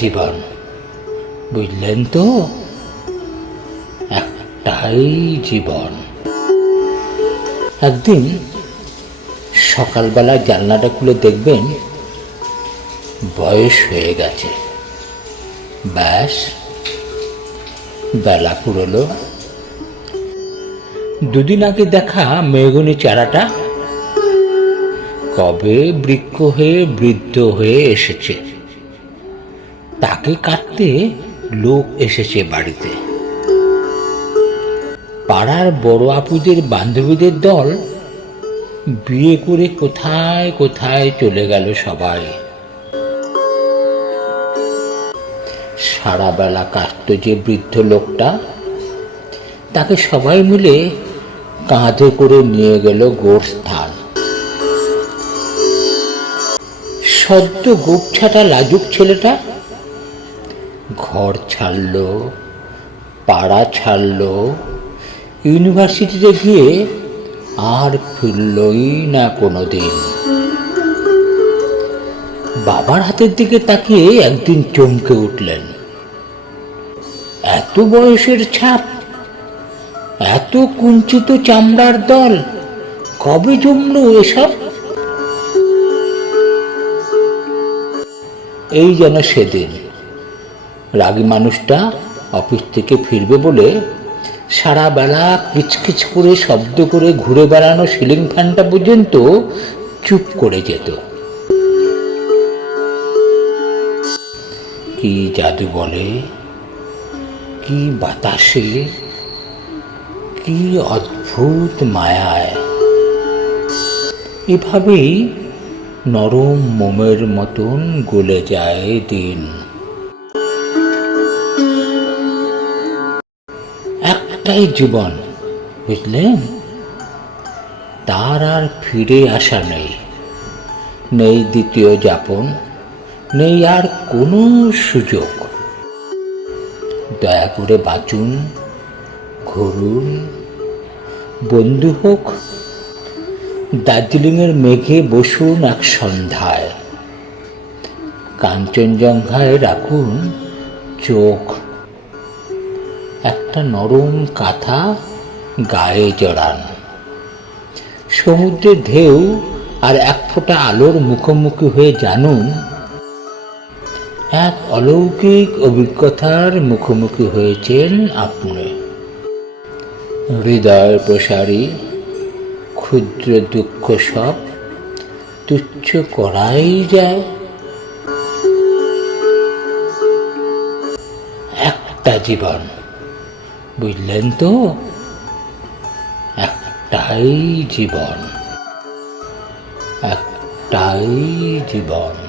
জীবন বুঝলেন তো একটাই জীবন একদিন সকালবেলা জানলাটা খুলে দেখবেন বয়স হয়ে গেছে ব্যাস বেলা ফুরলো দুদিন আগে দেখা মেঘনি চারাটা কবে বৃক্ষ হয়ে বৃদ্ধ হয়ে এসেছে তাকে কাটতে লোক এসেছে বাড়িতে পাড়ার বড় আপুদের বান্ধবীদের দল বিয়ে করে কোথায় কোথায় চলে গেল সবাই সারাবেলা কাটত যে বৃদ্ধ লোকটা তাকে সবাই মিলে কাঁধে করে নিয়ে গেল স্থান সদ্য গোপছাটা লাজুক ছেলেটা ঘর ছাড়ল পাড়া ছাড়ল ইউনিভার্সিটিতে গিয়ে আর ফিরলই না কোনো দিন বাবার হাতের দিকে তাকিয়ে একদিন চমকে উঠলেন এত বয়সের ছাপ এত কুঞ্চিত চামড়ার দল কবে জমল এসব এই যেন সেদিন রাগী মানুষটা অফিস থেকে ফিরবে বলে সারা বেলা কিচকিচ করে শব্দ করে ঘুরে বেড়ানো সিলিং ফ্যানটা পর্যন্ত চুপ করে যেত কি জাদু বলে কি বাতাসে কি অদ্ভুত মায়ায় এভাবেই নরম মোমের মতন গলে যায় দিন একটাই জীবন বুঝলেন তার আর ফিরে আসা নেই নেই দ্বিতীয় যাপন নেই আর কোনো সুযোগ দয়া করে বাঁচুন ঘুরুন বন্ধু হোক দার্জিলিংয়ের মেঘে বসুন এক সন্ধ্যায় কাঞ্চনজঙ্ঘায় রাখুন চোখ একটা নরম কাঁথা গায়ে জড়ান সমুদ্রের ঢেউ আর এক ফোঁটা আলোর মুখোমুখি হয়ে জানুন এক অলৌকিক অভিজ্ঞতার মুখোমুখি হয়েছেন আপনি হৃদয় প্রসারী ক্ষুদ্র দুঃখ সব তুচ্ছ করাই যায় একটা জীবন বুঝলেন তো একটাই জীবন একটাই জীবন